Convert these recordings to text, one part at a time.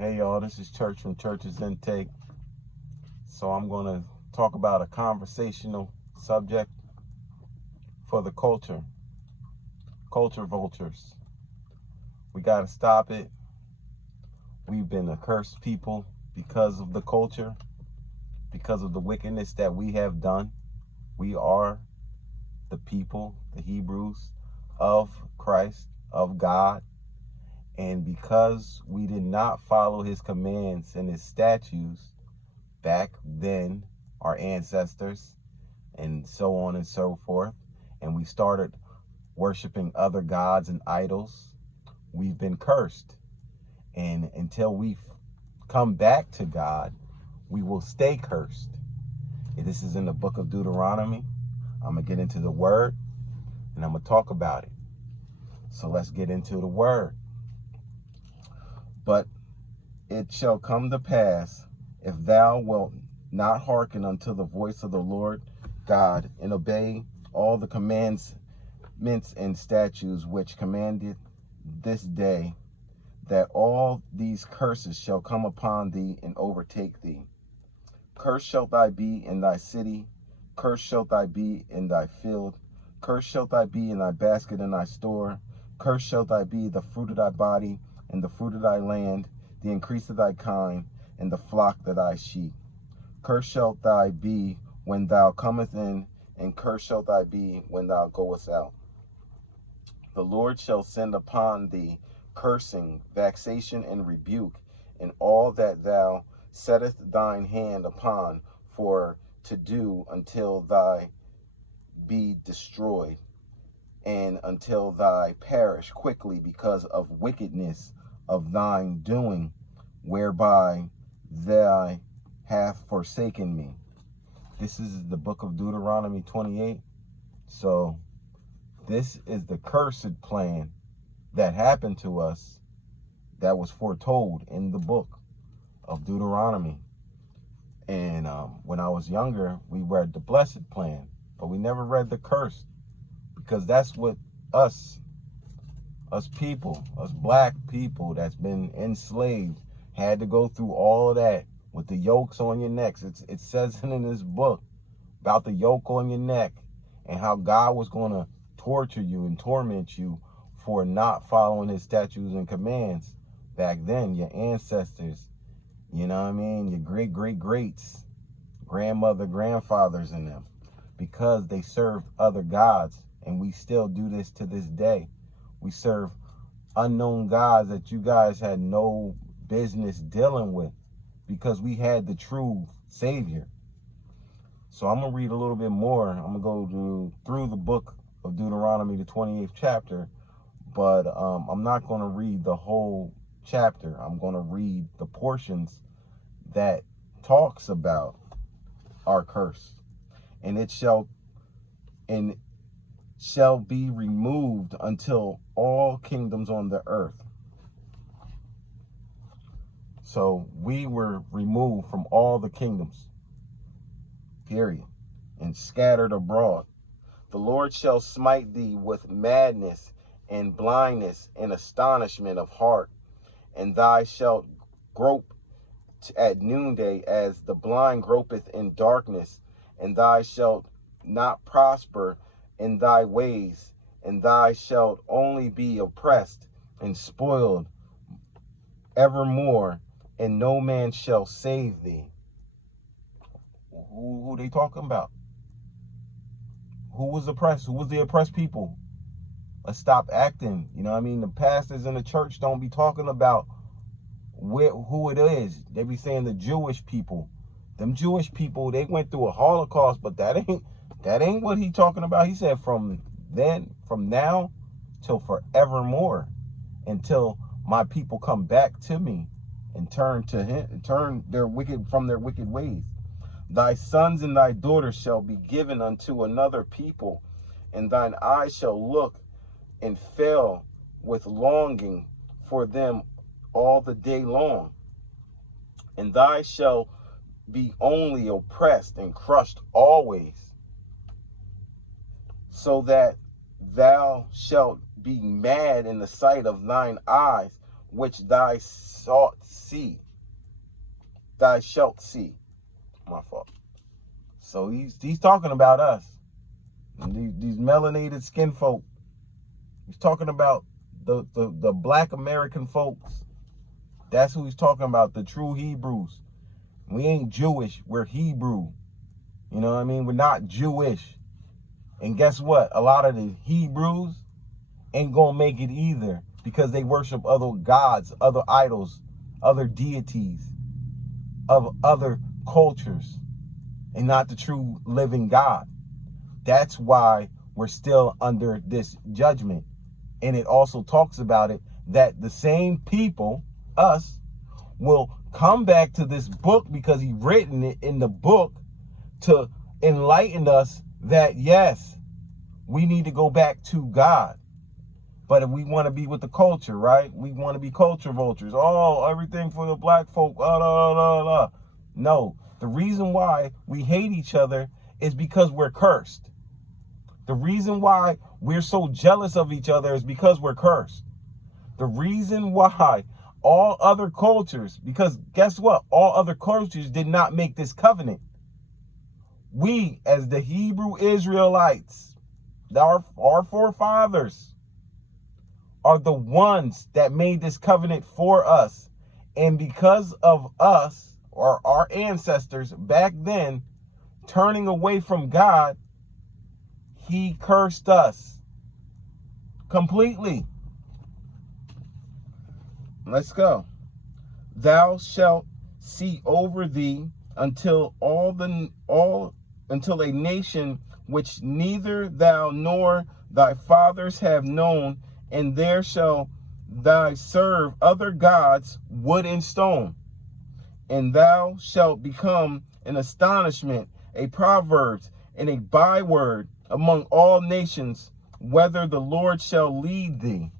Hey y'all, this is Church from Church's Intake. So I'm going to talk about a conversational subject for the culture vultures. We got to stop it. We've been a cursed people because of the culture, because of the wickedness that we have done. We are the people, the Hebrews of Christ, of God. And because we did not follow his commands and his statutes back then, our ancestors, and so on and so forth, and we started worshiping other gods and idols, we've been cursed. And until we come back to God, we will stay cursed. This is in the book of Deuteronomy. I'm going to get into the word, and I'm going to talk about it. So let's get into the word. But it shall come to pass, if thou wilt not hearken unto the voice of the Lord God, and obey all the commandments and statutes which commanded this day, that all these curses shall come upon thee and overtake thee. Cursed shalt thou be in thy city, cursed shalt thou be in thy field, cursed shalt thou be in thy basket and thy store, cursed shalt thou be the fruit of thy body, and the fruit of thy land, the increase of thy kind, and the flock of thy sheep. Cursed shalt thou be when thou comest in, and cursed shalt thou be when thou goest out. The Lord shall send upon thee cursing, vexation, and rebuke, in all that thou settest thine hand upon for to do, until thy be destroyed, and until thy perish quickly because of wickedness of thine doing, whereby thou hath forsaken me. This is the book of Deuteronomy 28. So this is the cursed plan that happened to us that was foretold in the book of Deuteronomy. And when I was younger, we read the blessed plan, but we never read the cursed, because that's what us people, us black people that's been enslaved, had to go through all of that with the yokes on your necks. It says it in this book about the yoke on your neck and how God was going to torture you and torment you for not following his statutes and commands back then. Your ancestors, you know what I mean? Your greats, grandmother, grandfathers and them, because they served other gods. And we still do this to this day. We serve unknown gods that you guys had no business dealing with, because we had the true Savior. So I'm going to read a little bit more. I'm going to go through the book of Deuteronomy, the 28th chapter, but I'm not going to read the whole chapter. I'm going to read the portions that talks about our curse. And it shall be removed until all kingdoms on the earth. So we were removed from all the kingdoms, period, and scattered abroad. The Lord shall smite thee with madness and blindness and astonishment of heart, and thou shalt grope at noonday as the blind gropeth in darkness, and thou shalt not prosper in thy ways, and thou shalt only be oppressed and spoiled evermore, and no man shall save thee. Who they talking about? Who was oppressed? Who was the oppressed people? Let's stop acting. You know what I mean? The pastors in the church don't be talking about who it is. They be saying the Jewish people. Them Jewish people, they went through a Holocaust, but that ain't what he talking about. He said from now till forevermore, until my people come back to me and turn to him, and turn from their wicked ways. Thy sons and thy daughters shall be given unto another people, and thine eyes shall look and fail with longing for them all the day long. And thou shalt be only oppressed and crushed always, so that thou shalt be mad in the sight of thine eyes which thou shalt see. Thou shalt see. My fault. So he's talking about us. These melanated skin folk. He's talking about the black American folks. That's who he's talking about, the true Hebrews. We ain't Jewish, we're Hebrew. You know what I mean? We're not Jewish. And guess what? A lot of the Hebrews ain't gonna make it either, because they worship other gods, other idols, other deities of other cultures, and not the true living God. That's why we're still under this judgment. And it also talks about it, that the same people, us, will come back to this book, because he written it in the book to enlighten us that, yes, we need to go back to God. But if we want to be with the culture, right? We want to be culture vultures. Oh, everything for the black folk. No, the reason why we hate each other is because we're cursed. The reason why we're so jealous of each other is because we're cursed. The reason why all other cultures, because guess what? All other cultures did not make this covenant. We, as the Hebrew Israelites, our forefathers, are the ones that made this covenant for us. And because of us, or our ancestors back then, turning away from God, he cursed us completely. Let's go. Thou shalt see over thee until until a nation which neither thou nor thy fathers have known, and there shall thou serve other gods, wood and stone. And thou shalt become an astonishment, a proverb, and a byword among all nations, whether the Lord shall lead thee.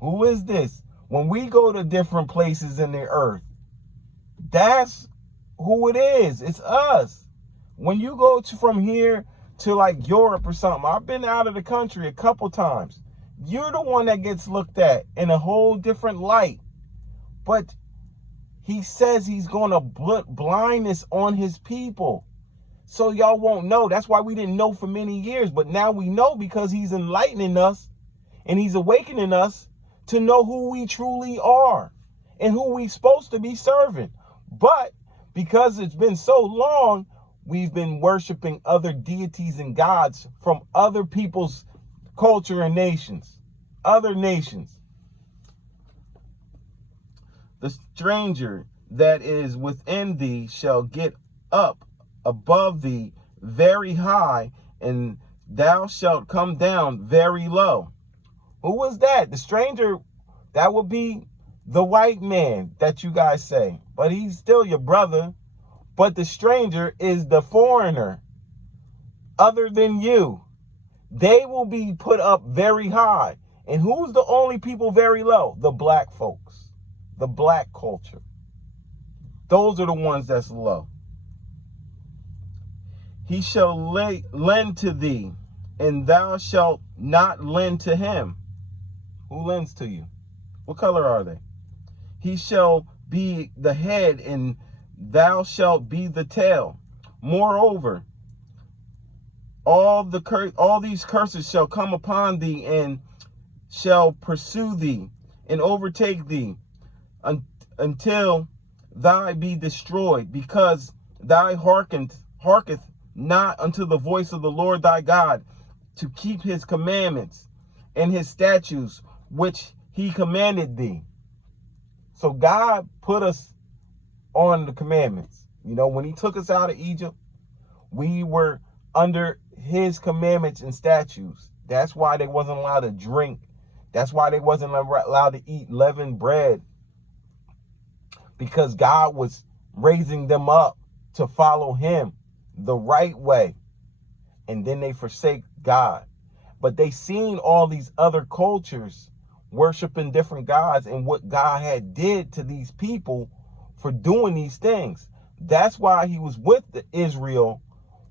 Who is this? When we go to different places in the earth, that's who it is. It's us. When you go from here to like Europe or something, I've been out of the country a couple times. You're the one that gets looked at in a whole different light. But he says he's going to put blindness on his people, so y'all won't know. That's why we didn't know for many years. But now we know, because he's enlightening us and he's awakening us to know who we truly are and who we're supposed to be serving. But because it's been so long, we've been worshiping other deities and gods from other people's culture and nations, other nations. The stranger that is within thee shall get up above thee very high, and thou shalt come down very low. Who was that? The stranger, that would be the white man that you guys say, but he's still your brother. But the stranger is the foreigner, other than you. They will be put up very high. And who's the only people very low? The black folks, the black culture. Those are the ones that's low. He shall lend to thee, and thou shalt not lend to him. Who lends to you? What color are they? He shall be the head, and thou shalt be the tail. Moreover, all these curses shall come upon thee, and shall pursue thee, and overtake thee, until thou be destroyed, because thou hearkeneth not unto the voice of the Lord thy God, to keep his commandments and his statutes, which he commanded thee. So God put us on the commandments. You know, when he took us out of Egypt, we were under his commandments and statutes. That's why they wasn't allowed to drink. That's why they wasn't allowed to eat leavened bread, because God was raising them up to follow him the right way. And then they forsake God. But they seen all these other cultures worshiping different gods, and what God had did to these people for doing these things. That's why he was with Israel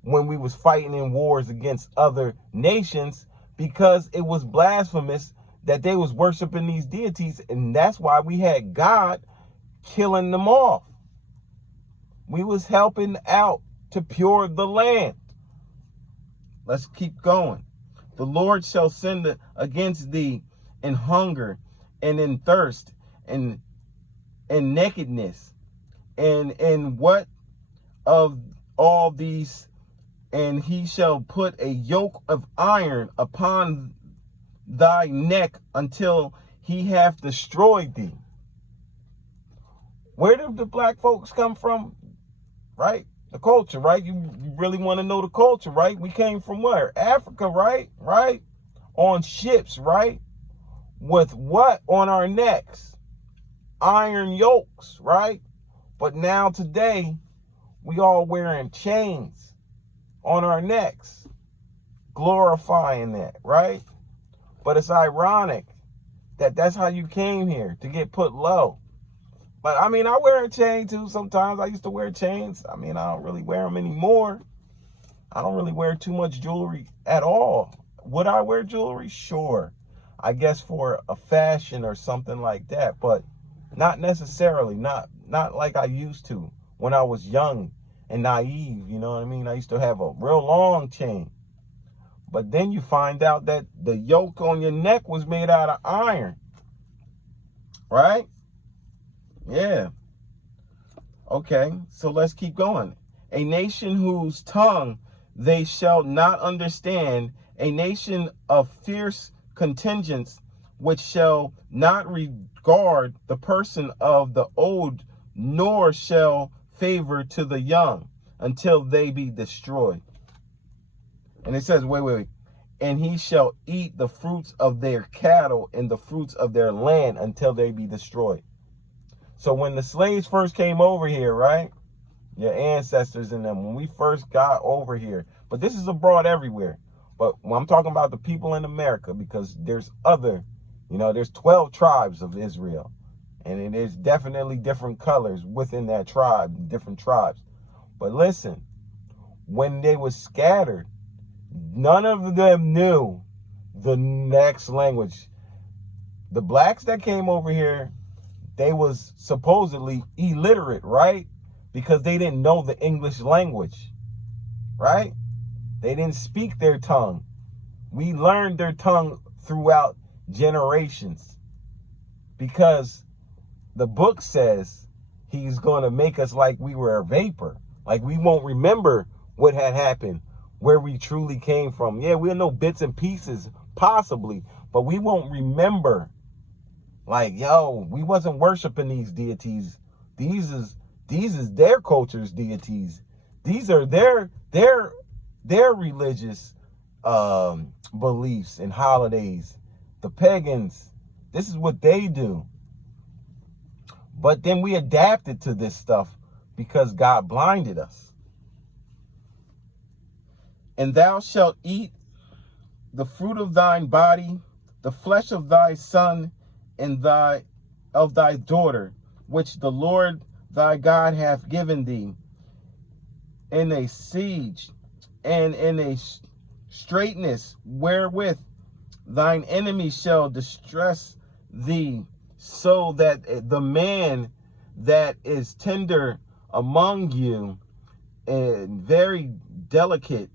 when we was fighting in wars against other nations, because it was blasphemous that they was worshiping these deities, and that's why we had God killing them off. We was helping out to pure the land. Let's keep going. The Lord shall send against thee in hunger and in thirst and in nakedness and in what of all these, and he shall put a yoke of iron upon thy neck until he hath destroyed thee. Where did the black folks come from? Right? The culture, right? You really want to know the culture, right? We came from where? Africa, right? Right? On ships, right? With what on our necks? Iron yokes, right? But now today, we all wearing chains on our necks, glorifying that, right? But it's ironic that that's how you came here, to get put low. But I mean, I wear a chain too sometimes. I used to wear chains. I mean, I don't really wear them anymore. I don't really wear too much jewelry at all. Would I wear jewelry? Sure. I guess for a fashion or something like that, but not necessarily, not like I used to when I was young and naive, you know what I mean? I used to have a real long chain. But then you find out that the yoke on your neck was made out of iron. Right? Yeah. Okay, so let's keep going. A nation whose tongue they shall not understand, a nation of fierce contingents, which shall not regard the person of the old, nor shall favor to the young, until they be destroyed. And it says, wait. And he shall eat the fruits of their cattle and the fruits of their land until they be destroyed. So when the slaves first came over here, right? Your ancestors and them, when we first got over here, but this is abroad everywhere. But when I'm talking about the people in America, because there's other, there's 12 tribes of Israel. And it is definitely different colors within that tribe, different tribes. But listen, when they were scattered, none of them knew the next language. The blacks that came over here, they was supposedly illiterate, right? Because they didn't know the English language, right? They didn't speak their tongue. We learned their tongue throughout generations because the book says he's going to make us like we were a vapor. Like we won't remember what had happened, where we truly came from. Yeah, we'll know bits and pieces, possibly, but we won't remember. Like, yo, we wasn't worshiping these deities. These is their culture's deities. These are their religious beliefs and holidays. The pagans, this is what they do. But then we adapted to this stuff because God blinded us. And thou shalt eat the fruit of thine body, the flesh of thy son, and of thy daughter, which the Lord thy God hath given thee, in a siege and in a straitness wherewith thine enemy shall distress thee, so that the man that is tender among you and very delicate,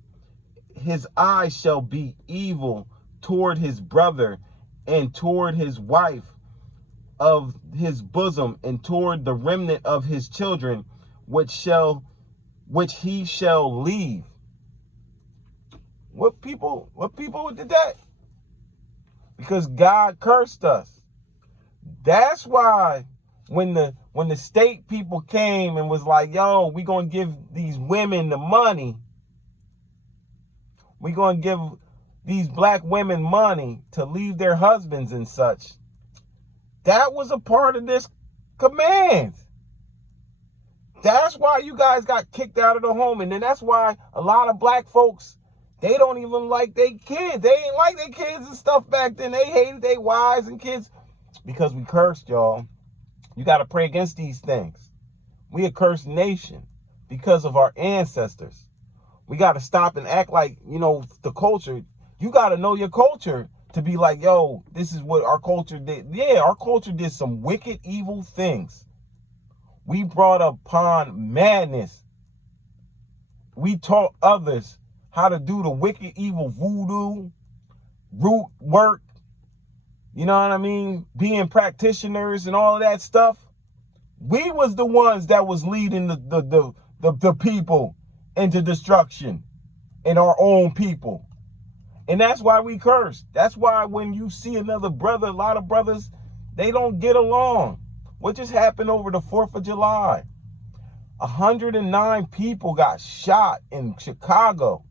his eye shall be evil toward his brother and toward his wife of his bosom and toward the remnant of his children, which he shall leave. What people did that? Because God cursed us. That's why when the state people came and was like, yo, we gonna give these women the money. We gonna give these black women money to leave their husbands and such. That was a part of this command. That's why you guys got kicked out of the home. And then that's why a lot of black folks, they don't even like their kids. They ain't like their kids and stuff back then. They hated their wives and kids because we cursed, y'all. You got to pray against these things. We a cursed nation because of our ancestors. We got to stop and act like, the culture. You got to know your culture to be like, yo, this is what our culture did. Yeah, our culture did some wicked, evil things. We brought upon madness. We taught others how to do the wicked, evil voodoo, root work, you know what I mean? Being practitioners and all of that stuff. We was the ones that was leading the people into destruction in our own people. And that's why we curse. That's why when you see another brother, a lot of brothers, they don't get along. What just happened over the 4th of July? 109 people got shot in Chicago.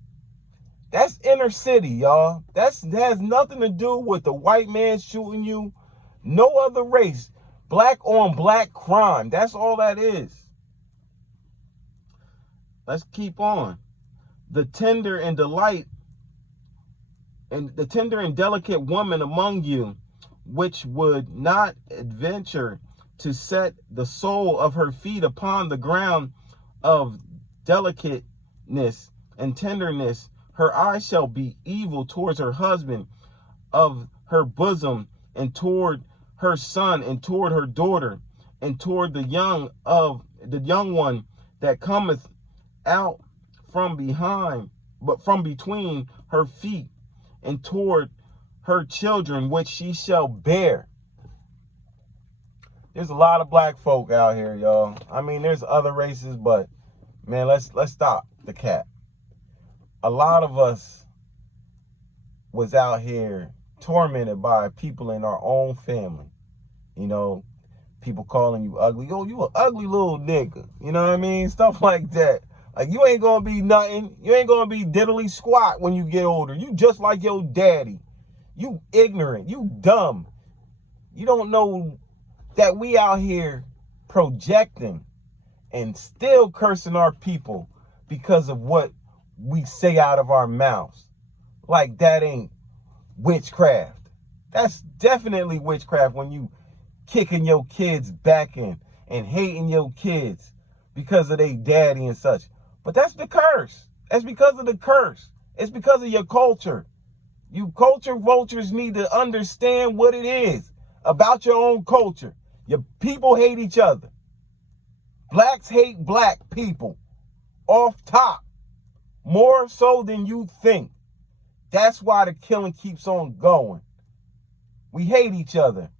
That's inner city, y'all. That has nothing to do with the white man shooting you. No other race. Black on black crime. That's all that is. Let's keep on. The tender and delicate woman among you, which would not adventure to set the sole of her feet upon the ground of delicateness and tenderness, her eyes shall be evil towards her husband of her bosom, and toward her son, and toward her daughter, and toward the young one that cometh out from behind, but from between her feet, and toward her children which she shall bear. There's a lot of black folk out here, y'all. I mean, there's other races, but man, let's stop the cap. A lot of us was out here tormented by people in our own family. You know, people calling you ugly. Yo, you an ugly little nigga. You know what I mean? Stuff like that. Like, you ain't gonna be nothing. You ain't gonna be diddly squat when you get older. You just like your daddy. You ignorant. You dumb. You don't know that we out here projecting and still cursing our people because of what we say out of our mouths. Like, that ain't witchcraft. That's definitely witchcraft when you kicking your kids back in and hating your kids because of their daddy and such. But that's the curse. That's because of the curse. It's because of your culture. You culture vultures need to understand what it is about your own culture. Your people hate each other. Blacks hate black people. Off top. More so than you think. That's why the killing keeps on going. We hate each other.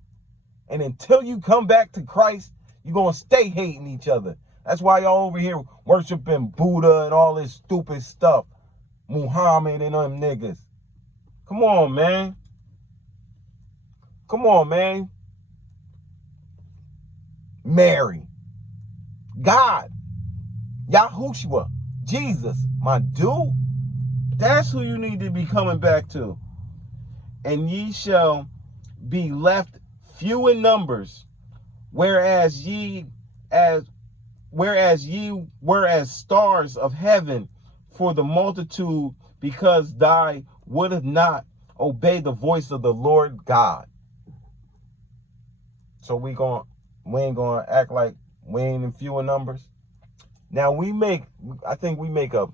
And until you come back to Christ, you're going to stay hating each other. That's why y'all over here worshiping Buddha and all this stupid stuff. Muhammad and them niggas. Come on, man. Come on, man. Mary. God. Yahushua. Jesus. My dude. That's who you need to be coming back to. And ye shall be left few in numbers, whereas ye were as stars of heaven for the multitude, because thy wouldest not obey the voice of the Lord God. So we ain't gonna act like we ain't in fewer numbers. Now I think we make up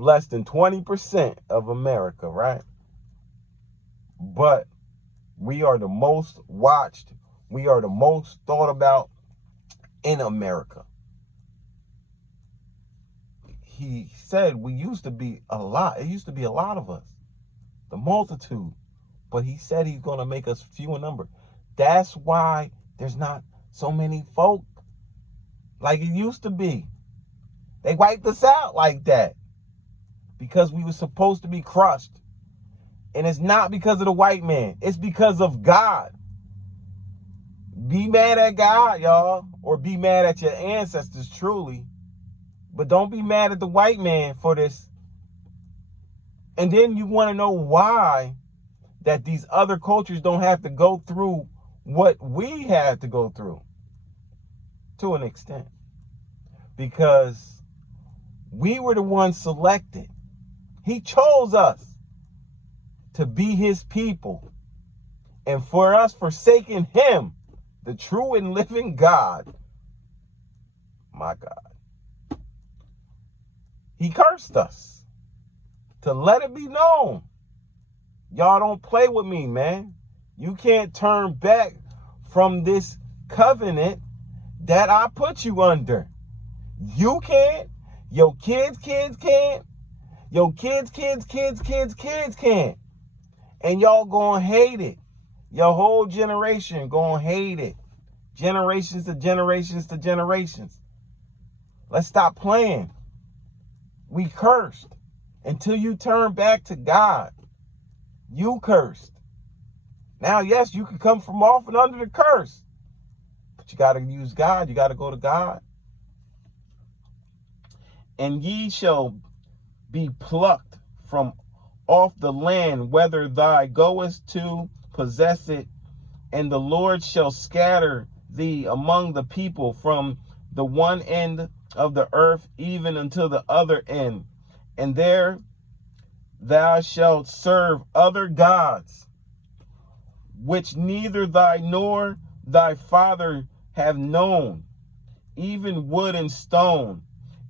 less than 20% of America, right? But we are the most watched. We are the most thought about in America. He said we used to be a lot. It used to be a lot of us, the multitude. But he said he's going to make us few in number. That's why there's not so many folk like it used to be. They wiped us out like that because we were supposed to be crushed. And it's not because of the white man. It's because of God. Be mad at God, y'all. Or be mad at your ancestors, truly. But don't be mad at the white man for this. And then you want to know why that these other cultures don't have to go through what we had to go through. To an extent. Because we were the ones selected. He chose us to be his people. And for us forsaking him, the true and living God, my God, he cursed us to let it be known Y'all don't play with me, man. You can't turn back from this covenant that I put you under. You can't. Your kids can't. Your kids can't. And y'all gonna hate it. Your whole generation gonna hate it. Generations to generations to generations. Let's stop playing. We cursed. Until you turn back to God, you cursed. Now, yes, you can come from off and under the curse, but you got to use God. You got to go to God. And ye shall be plucked from off the land, whether thou goest to possess it, and the Lord shall scatter thee among the people from the one end of the earth even unto the other end. And there thou shalt serve other gods, which neither thy nor thy father have known, even wood and stone.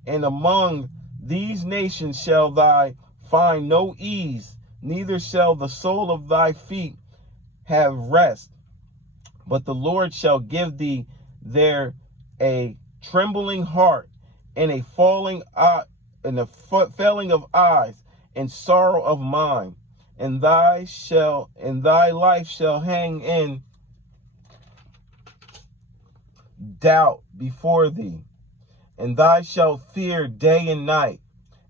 And among these nations shall thou find no ease, neither shall the sole of thy feet have rest. But the Lord shall give thee there a trembling heart, and a failing of eyes, and sorrow of mind, and thy life shall hang in doubt before thee, and thou shalt fear day and night,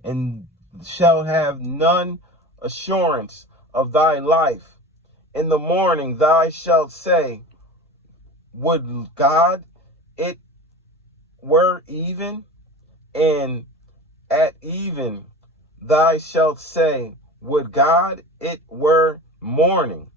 and shall have none assurance of thy life. In the morning thou shalt say, would God it were even, and at even thou shalt say, would God it were morning.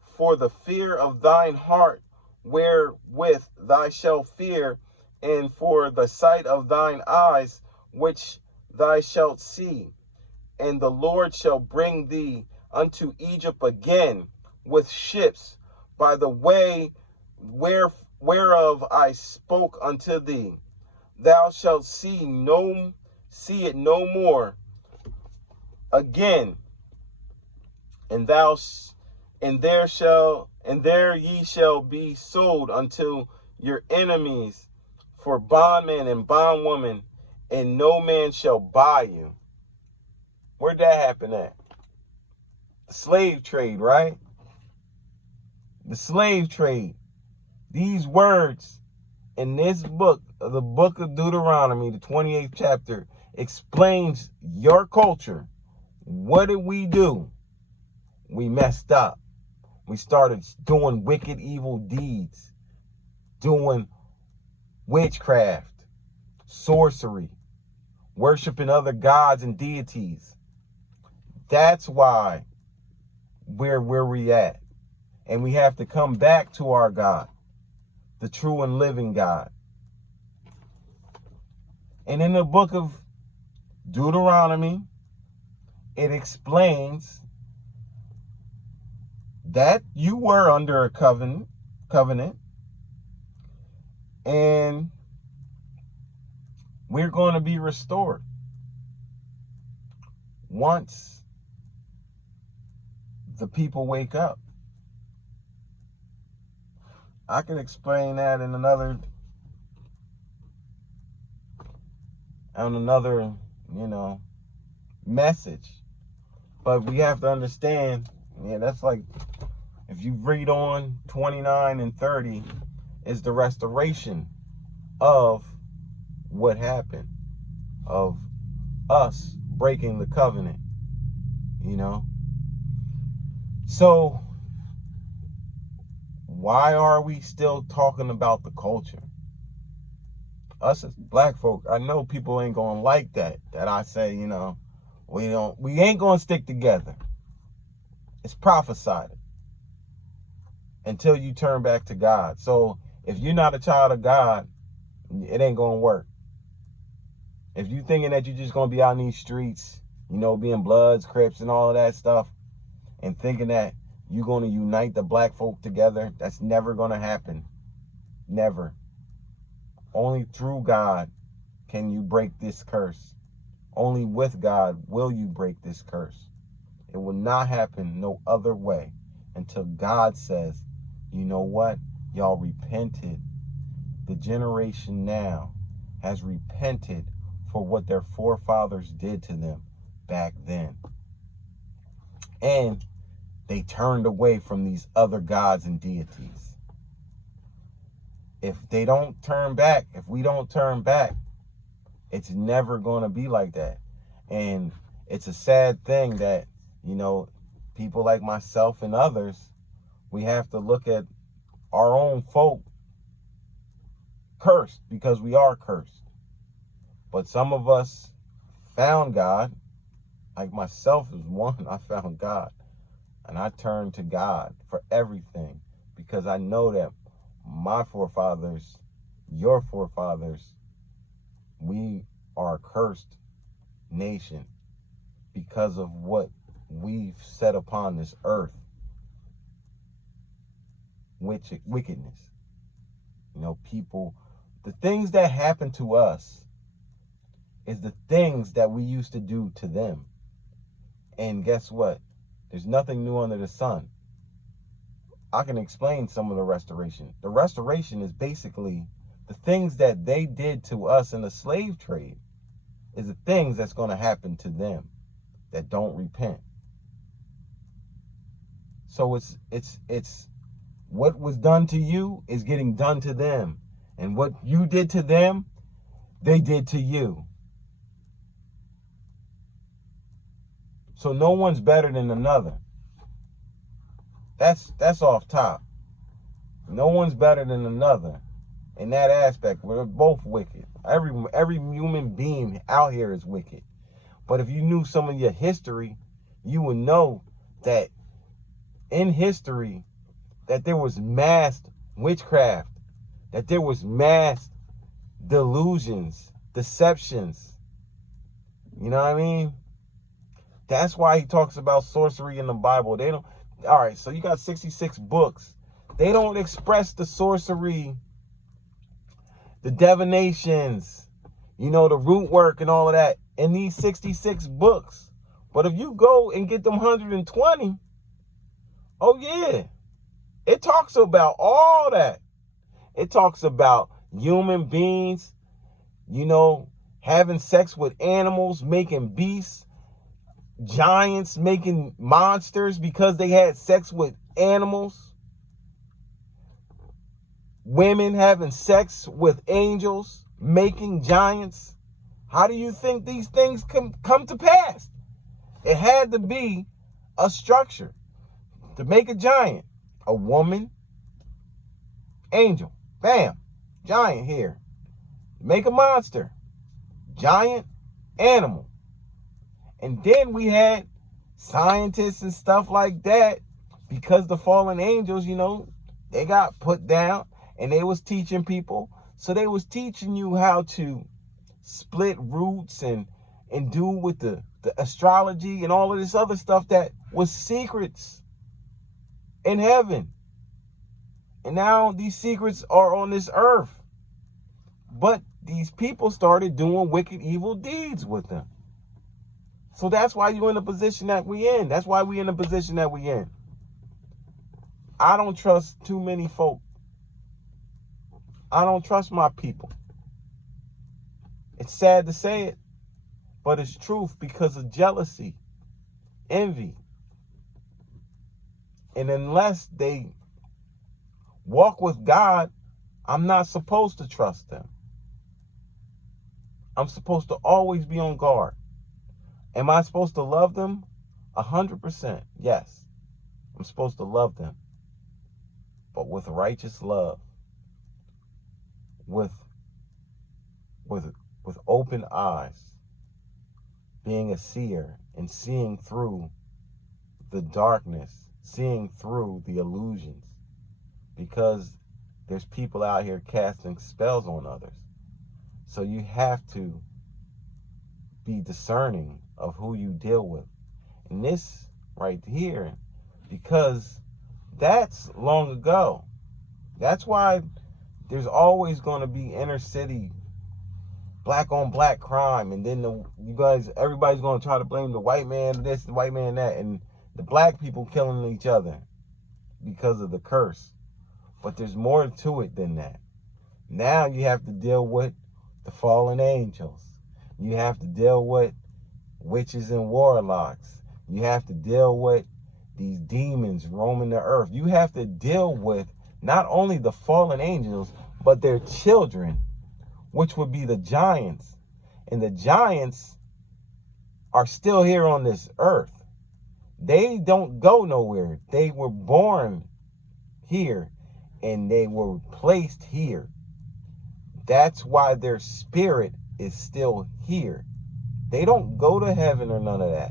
For the fear of thine heart wherewith thou shalt fear, and for the sight of thine eyes which thou shalt see. And the Lord shall bring thee unto Egypt again with ships by the way whereof I spoke unto thee. Thou shalt see it no more again, and there ye shall be sold unto your enemies for bondmen and bondwomen, and no man shall buy you. Where'd that happen at? The slave trade, right? The slave trade. These words in this book, the book of Deuteronomy, the 28th chapter, explains your culture. What did we do? We messed up. We started doing wicked, evil deeds, doing witchcraft, sorcery, worshiping other gods and deities. That's why we're where we at. And we have to come back to our God, the true and living God. And in the book of Deuteronomy, it explains that you were under a covenant, and we're going to be restored once the people wake up. I can explain that in another, message. But we have to understand, that's like, if you read on 29 and 30, is the restoration of what happened, of us breaking the covenant, So, why are we still talking about the culture? Us as black folk, I know people ain't gonna like that I say, we ain't gonna stick together. It's prophesied until you turn back to God. So if you're not a child of God, it ain't gonna work. If you thinking that you're just gonna be out in these streets, being Bloods, Crips, and all of that stuff, and thinking that you're gonna unite the black folk together, that's never gonna happen. Never. Only through God can you break this curse. Only with God will you break this curse. It will not happen no other way until God says, you know what? Y'all repented. The generation now has repented for what their forefathers did to them back then. And they turned away from these other gods and deities. If they don't turn back, if we don't turn back, it's never going to be like that. And it's a sad thing that, people like myself and others, we have to look at our own folk cursed because we are cursed. But some of us found God, like myself is one. I found God, and I turned to God for everything because I know that my forefathers, your forefathers, we are a cursed nation because of what we've set upon this earth. Wickedness. People, the things that happen to us is the things that we used to do to them. And guess what? There's nothing new under the sun. I can explain some of the restoration. The restoration is basically the things that they did to us in the slave trade is the things that's going to happen to them that don't repent. So it's what was done to you is getting done to them. And what you did to them, they did to you. So no one's better than another. That's off top. No one's better than another. In that aspect, we're both wicked. Every human being out here is wicked. But if you knew some of your history, you would know that in history, that there was mass witchcraft, that there was mass delusions, deceptions. You know what I mean? That's why he talks about sorcery in the Bible. They don't. All right, so you got 66 books. They don't express the sorcery, the divinations, the root work and all of that in these 66 books. But if you go and get them 120, oh yeah, it talks about all that. It talks about human beings, having sex with animals, making beasts, giants making monsters because they had sex with animals, women having sex with angels, making giants. How do you think these things come to pass? It had to be a structure to make a giant. A woman, angel, bam, giant here. Make a monster, giant, animal. And then we had scientists and stuff like that because the fallen angels, they got put down and they was teaching people. So they was teaching you how to split roots and do with the astrology and all of this other stuff that was secrets in heaven. And now these secrets are on this earth. But these people started doing wicked, evil deeds with them. So that's why you're in the position that we in. That's why we in the position that we in. I don't trust too many folk. I don't trust my people. It's sad to say it, but it's truth because of jealousy, envy. And unless they walk with God, I'm not supposed to trust them. I'm supposed to always be on guard. Am I supposed to love them? 100%. Yes. I'm supposed to love them. But with righteous love. With open eyes. Being a seer and seeing through the darkness. Seeing through the illusions. Because there's people out here casting spells on others. So you have to be discerning of who you deal with. And this right here, because that's long ago. That's why there's always going to be inner city black on black crime, and then everybody's gonna try to blame the white man this, the white man that, and the black people killing each other because of the curse. But there's more to it than that. Now you have to deal with the fallen angels. You have to deal with witches and warlocks. You have to deal with these demons roaming the earth. You have to deal with not only the fallen angels, but their children, which would be the giants. And the giants are still here on this earth. They don't go nowhere. They were born here and they were placed here. That's why their spirit is still here. They don't go to heaven or none of that.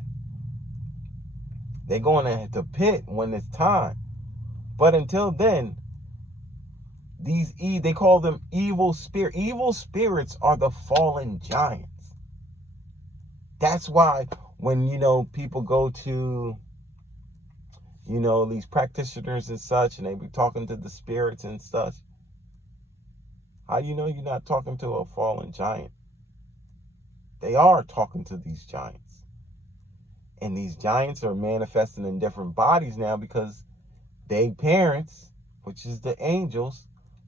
They're going to the pit when it's time. But until then, they call them evil spirits. Evil spirits are the fallen giants. That's why when, people go to, these practitioners and such, and they be talking to the spirits and such, how you know you're not talking to a fallen giant? They are talking to these giants. And these giants are manifesting in different bodies now because their parents, which is the angels,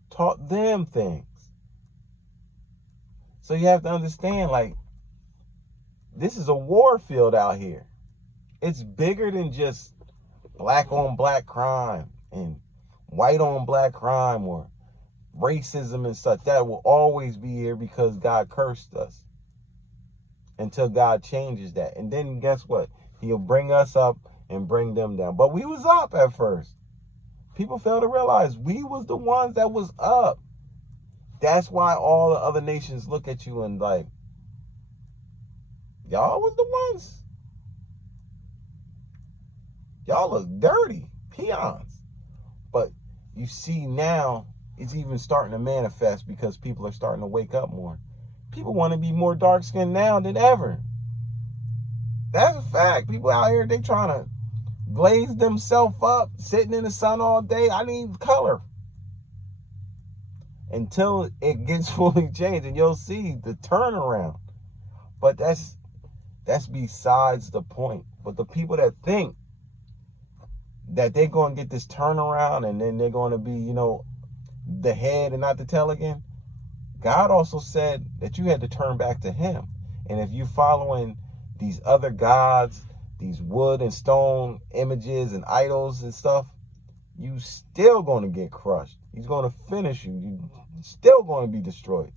taught them things. So you have to understand, this is a war field out here. It's bigger than just black on black crime and white on black crime or racism and such. That will always be here because God cursed us until God changes that. And then guess what? He'll bring us up and bring them down. But we was up at first. People fail to realize we was the ones that was up. That's why all the other nations look at you and like, y'all was the ones. Y'all look dirty, peons. But you see now, it's even starting to manifest because people are starting to wake up more. People want to be more dark-skinned now than ever. That's a fact. People out here, they trying to glaze themselves up, sitting in the sun all day. I need color. Until it gets fully changed, and you'll see the turnaround. But that's besides the point. But the people that think that they're going to get this turnaround and then they're going to be, the head and not the tail again, God also said that you had to turn back to him. And if you're following these other gods, these wood and stone images and idols and stuff, you still going to get crushed. He's going to finish you. You're still going to be destroyed.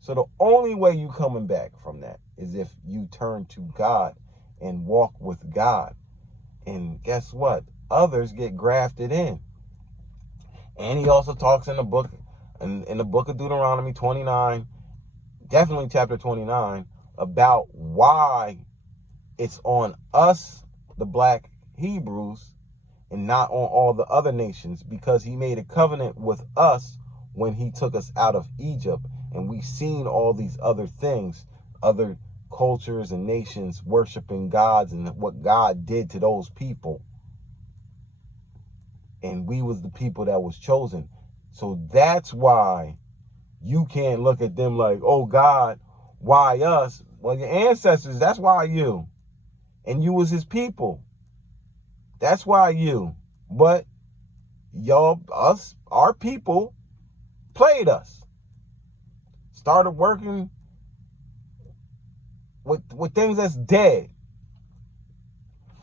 So the only way you coming back from that is if you turn to God and walk with God. And guess what? Others get grafted in. And he also talks in the book of Deuteronomy 29, definitely chapter 29, about why it's on us, the black Hebrews, and not on all the other nations, because he made a covenant with us when he took us out of Egypt. And we've seen all these other things, other cultures and nations worshiping gods and what God did to those people. And we was the people that was chosen. So that's why you can't look at them like, oh God, why us? Well, your ancestors, that's why you. And you was his people. That's why you. But our people played us. Started working with things that's dead.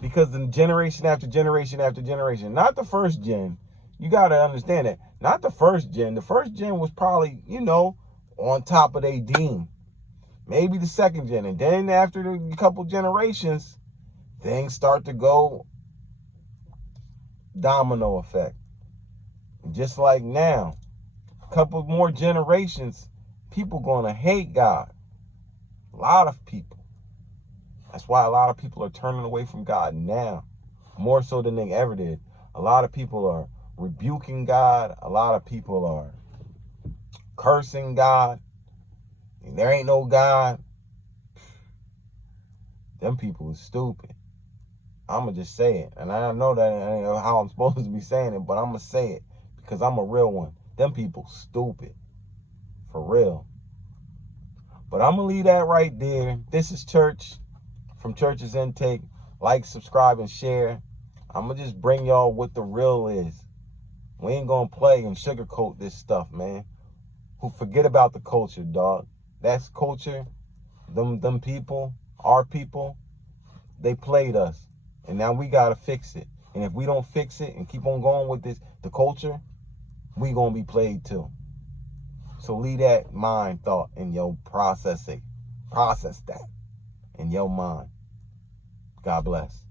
Because the generation after generation after generation, not the first gen, you got to understand that. Not the first gen. The first gen was probably, on top of their dean. Maybe the second gen. And then after a couple generations, things start to go domino effect. Just like now, a couple more generations, people going to hate God. A lot of people. That's why a lot of people are turning away from God now, more so than they ever did. A lot of people are rebuking God. A lot of people are cursing God. And there ain't no God. Them people is stupid. I'm going to just say it. And I know that ain't how I'm supposed to be saying it, but I'm going to say it because I'm a real one. Them people stupid. For real. But I'm going to leave that right there. This is Church from Church's Intake. Like, subscribe, and share. I'm going to just bring y'all what the real is. We ain't going to play and sugarcoat this stuff, man. Who forget about the culture, dog. That's culture. Them people, our people, they played us. And now we got to fix it. And if we don't fix it and keep on going with this, the culture, we going to be played too. So leave that mind thought in your process that in your mind. God bless.